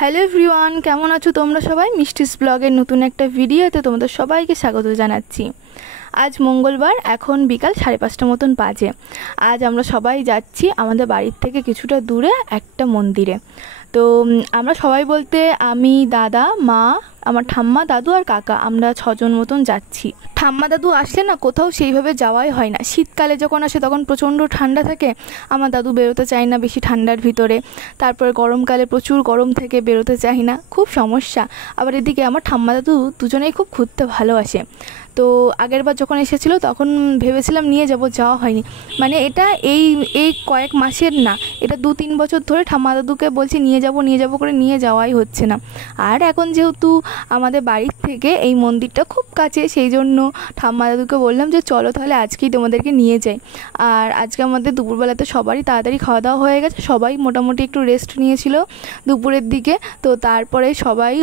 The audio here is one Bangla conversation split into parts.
হ্যালো এভরিওয়ান, কেমন আছো তোমরা সবাই? মিষ্টিস ব্লগের নতুন একটা ভিডিওতে তোমাদের সবাইকে স্বাগত জানাচ্ছি। আজ মঙ্গলবার, এখন বিকাল 5:30 মতন বাজে। আজ আমরা সবাই যাচ্ছি আমাদের বাড়ির থেকে কিছুটা দূরে একটা মন্দিরে। তো আমরা সবাই বলতে আমি, দাদা, মা, আমার ঠাম্মা, দাদু আর কাকা, আমরা 6 জন মতন যাচ্ছি। ঠাম্মা দাদু আসলে না কোথাও সেইভাবে যাওয়াই হয় না। শীতকালে যখন আসে তখন প্রচণ্ড ঠান্ডা থাকে, আমার দাদু বেরোতে চায় না বেশি ঠান্ডার ভিতরে। তারপরে গরমকালে প্রচুর গরম থেকে বেরোতে চায় না, খুব সমস্যা। আবার এদিকে আমার ঠাম্মা দাদু দুজনেই খুব ঘুরতে ভালোবাসে। তো আগের বার যখন এসেছিলো তখন ভেবেছিলাম নিয়ে যাব, যাওয়া হয়নি। মানে এটা এই কয়েক মাসের না, এটা 2-3 বছর ধরে ঠাম্মা দাদুকে বলছি নিয়ে যাব করে নিয়ে যাওয়াই হচ্ছে না। আর এখন যেহেতু আমাদের বাড়ির থেকে এই মন্দিরটা খুব কাছে, সেই জন্য ঠাম্মা দাদুকে বললাম যে চলো তাহলে আজকেই তোমাদেরকে নিয়ে যাই। আর আজকে আমাদের দুপুরবেলাতে সবারই তাড়াতাড়ি খাওয়া দাওয়া হয়ে গেছে, সবাই মোটামুটি একটু রেস্ট নিয়েছিল দুপুরের দিকে। তো তারপরে সবাই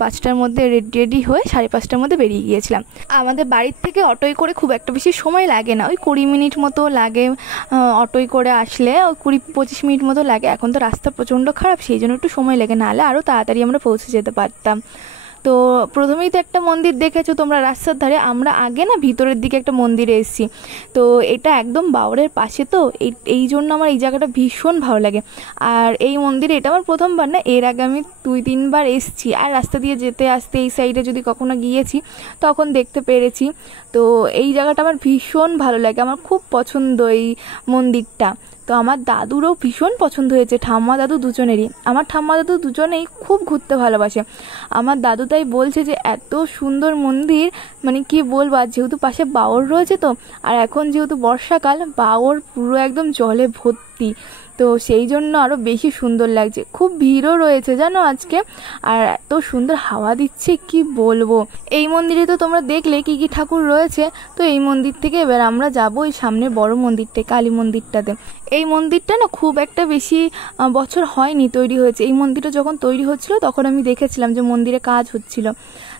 5টার মধ্যে রেডি হয়ে 5:30টার মধ্যে বেরিয়ে গিয়েছিলাম। আমাদের বাড়ির থেকে অটোয় করে খুব একটা বেশি সময় লাগে না, ওই 20 মিনিট মতো লাগে। অটোয় করে আসলে ওই 20-25 মিনিট মতো লাগে। এখন তো রাস্তা প্রচণ্ড খারাপ, সেই জন্য একটু সময় লাগে, নাহলে আরও তাড়াতাড়ি আমরা পৌঁছে যেতে পারতাম। তো প্রথমেই তো একটা মন্দির দেখেছো তোমরা রাস্তার ধারে। আমরা আগে না ভিতরের দিকে একটা মন্দিরে এসেছি। তো এটা একদম বাওরের পাশে, তো এই জন্য আমার এই জায়গাটা ভীষণ ভালো লাগে। আর এই মন্দিরে এটা আমার প্রথমবার না, এর আগে আমি 2-3 বার এসেছি। আর রাস্তা দিয়ে যেতে আসতে এই সাইডে যদি কখনো গিয়েছি তখন দেখতে পেরেছি। তো এই জায়গাটা আমার ভীষণ ভালো লাগে, আমার খুব পছন্দ এই মন্দিরটা। তো আমার দাদুরও ভীষণ পছন্দ হয়েছে, ঠাম্মা দাদু দুজনেরই। আমার ঠাম্মা দাদু দুজনেই খুব ঘুরতে ভালোবাসে। আমার দাদু তাই বলছে যে এত সুন্দর মন্দির, মানে কি বলবো। আর যেহেতু পাশে বাওর রয়েছে, তো আর এখন যেহেতু বর্ষাকাল, বাওর পুরো একদম জলে ভর্তি, তো সেই জন্য আরও বেশি সুন্দর লাগছে। খুব ভিড়ও রয়েছে জানো আজকে, আর এত সুন্দর হাওয়া দিচ্ছে কি বলবো। এই মন্দিরে তো তোমরা দেখলে কি কি ঠাকুর রয়েছে। তো এই মন্দির থেকে এবার আমরা যাবো এই সামনের বড় মন্দিরটা, কালী মন্দিরটাতে। এই মন্দিরটা না খুব একটা বেশি বছর হয়নি তৈরি হয়েছে। এই মন্দিরটা যখন তৈরি হচ্ছিল তখন আমি দেখেছিলাম যে মন্দিরে কাজ হচ্ছিল।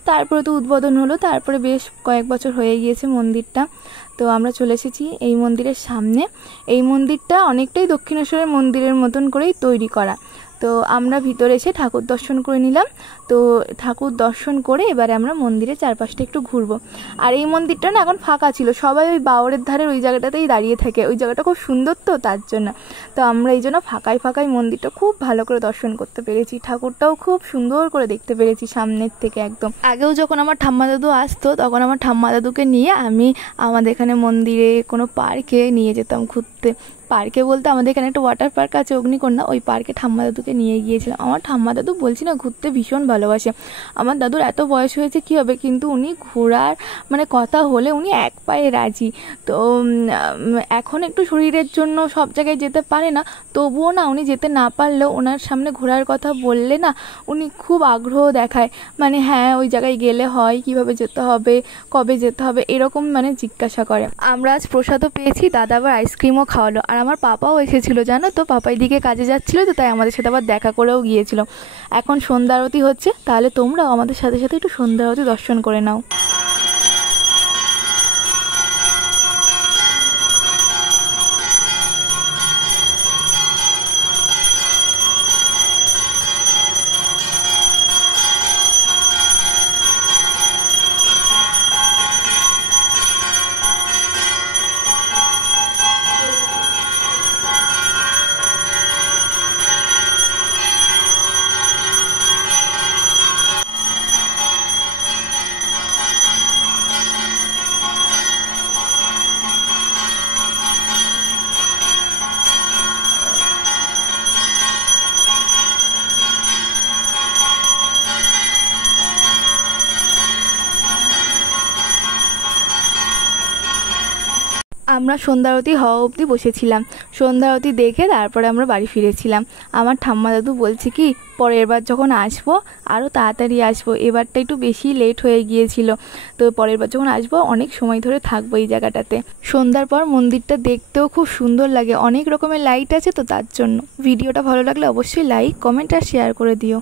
তারপরে তো উদ্বোধন হলো, তারপরে বেশ কয়েক বছর হয়ে গিয়েছে মন্দিরটা। তো আমরা চলে এসেছি এই মন্দিরের সামনে। এই মন্দিরটা অনেকটাই দক্ষিণেশ্বরের মন্দিরের মতন করেই তৈরি করা। তো আমরা ভিতরে এসে ঠাকুর দর্শন করে নিলাম। তো ঠাকুর দর্শন করে এবারে আমরা মন্দিরের চারপাশটা একটু ঘুরবো। আর এই মন্দিরটা না এখন ফাঁকা ছিল, সবাই ওই বাওরের ধারের ওই জায়গাটাতেই দাঁড়িয়ে থাকে। ওই জায়গাটা খুব সুন্দর, তো তার জন্য। তো আমরা এই জন্য ফাঁকাই মন্দিরটা খুব ভালো করে দর্শন করতে পেরেছি। ঠাকুরটাও খুব সুন্দর করে দেখতে পেরেছি সামনের থেকে একদম। আগেও যখন আমার ঠাম্মা দাদু আসতো তখন আমার ঠাম্মা দাদুকে নিয়ে আমি আমাদের এখানে মন্দিরে কোনো পার্কে নিয়ে যেতাম ঘুরতে। পার্কে বলতে আমাদের এখানে একটা ওয়াটার পার্ক আছে, অগ্নিকন্যা, ওই পার্কে ঠাম্মা দাদুকে নিয়ে গিয়েছিলাম। আমার ঠাম্মা দাদু বলছি না ঘুরতে ভীষণ ভালোবাসে। আমার দাদুর এত বয়স হয়েছে কী হবে, কিন্তু উনি ঘোরার মানে কথা হলে উনি এক পায়ে রাজি। তো এখন একটু শরীরের জন্য সব জায়গায় যেতে পারে না, তবুও না উনি যেতে না পারলেও ওনার সামনে ঘোরার কথা বললে না উনি খুব আগ্রহ দেখায়। মানে হ্যাঁ ওই জায়গায় গেলে হয়, কিভাবে যেতে হবে, কবে যেতে হবে, এরকম মানে জিজ্ঞাসা করে। আমরা আজ প্রসাদও পেয়েছি, দাদা আবার আইসক্রিমও খাওয়ালো। আর আমার পাপাও এসেছিল জানো তো, পাপাই দিকে কাজে যাচ্ছিলো, তো তাই আমাদের সাথে আবার দেখা করেও গিয়েছিল। এখন সন্ধ্যা আরতি হচ্ছে, তাহলে তোমরাও আমাদের সাথে সাথে একটু সন্ধ্যা আরতি দর্শন করে নাও। আমরা সন্ধ্যা আরতি হওয়া অবধি বসেছিলাম। সন্ধ্যা আরতি দেখে তারপরে আমরা বাড়ি ফিরেছিলাম। আমার ঠাম্মা দাদু বলছে কি পরের বার যখন আসবো আরও তাড়াতাড়ি আসবো, এবারটা একটু বেশি লেট হয়ে গিয়েছিল। তো পরের বার যখন আসবো অনেক সময় ধরে থাকবো এই জায়গাটাতে। সন্ধ্যার পর মন্দিরটা দেখতেও খুব সুন্দর লাগে, অনেক রকমের লাইট আছে, তো তার জন্য। ভিডিওটা ভালো লাগলে অবশ্যই লাইক, কমেন্ট আর শেয়ার করে দিও।